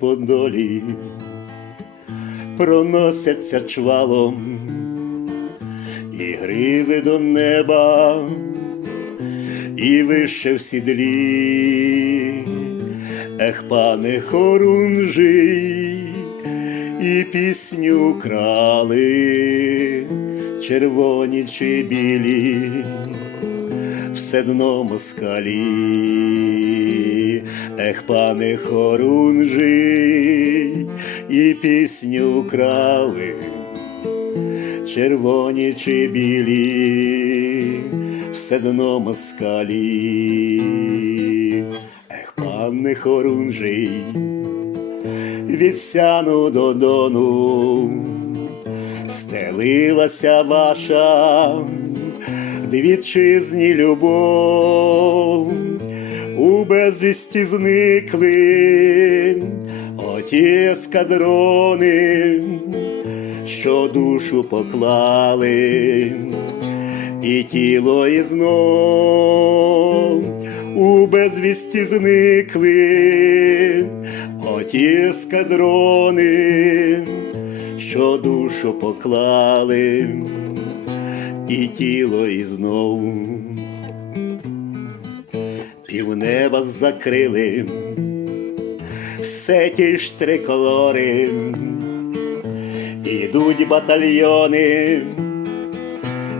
подолі проносяться чвалом і гриви до неба, і вище в сідлі, ех, пане хорунжий, і пісню крали, червоні чи білі, все дно москалі, ех, пане хорунжий, і пісню крали, червоні чи білі, все дно москалі, ех, пане хорунжий, від сяну до дону стелилася ваша двічизні любов, у безвісті зникли оті ескадрони, що душу поклали, і тіло і знов у безвісті зникли оті ескадрони, що душу поклали, і тіло і знов півнеба закрили все ті ж триколори, ідуть батальйони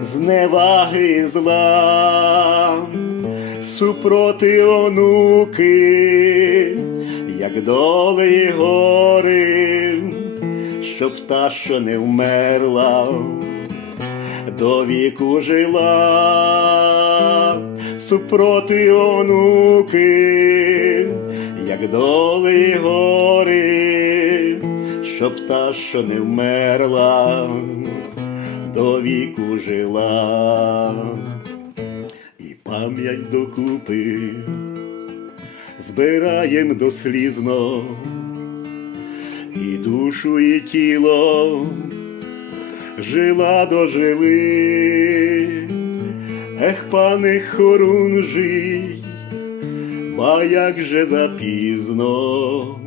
зневаги і зла, супроти онуки, як доли і гори, щоб та, що не вмерла, до віку жила, супроти онуки, як доли гори, щоб та, що не вмерла, до віку жила, і пам'ять докупи збираєм дослізно, і душу, і тіло жила дожили, ех, пане хорунжий, ба як же запізно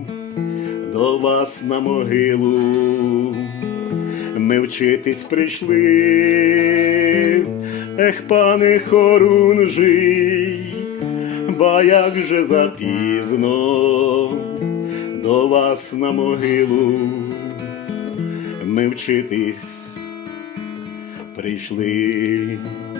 до вас на могилу? Ми вчитись прийшли, ех, пане хорунжий, ба як же запізно до вас на могилу? Ми вчитись прийшли. М,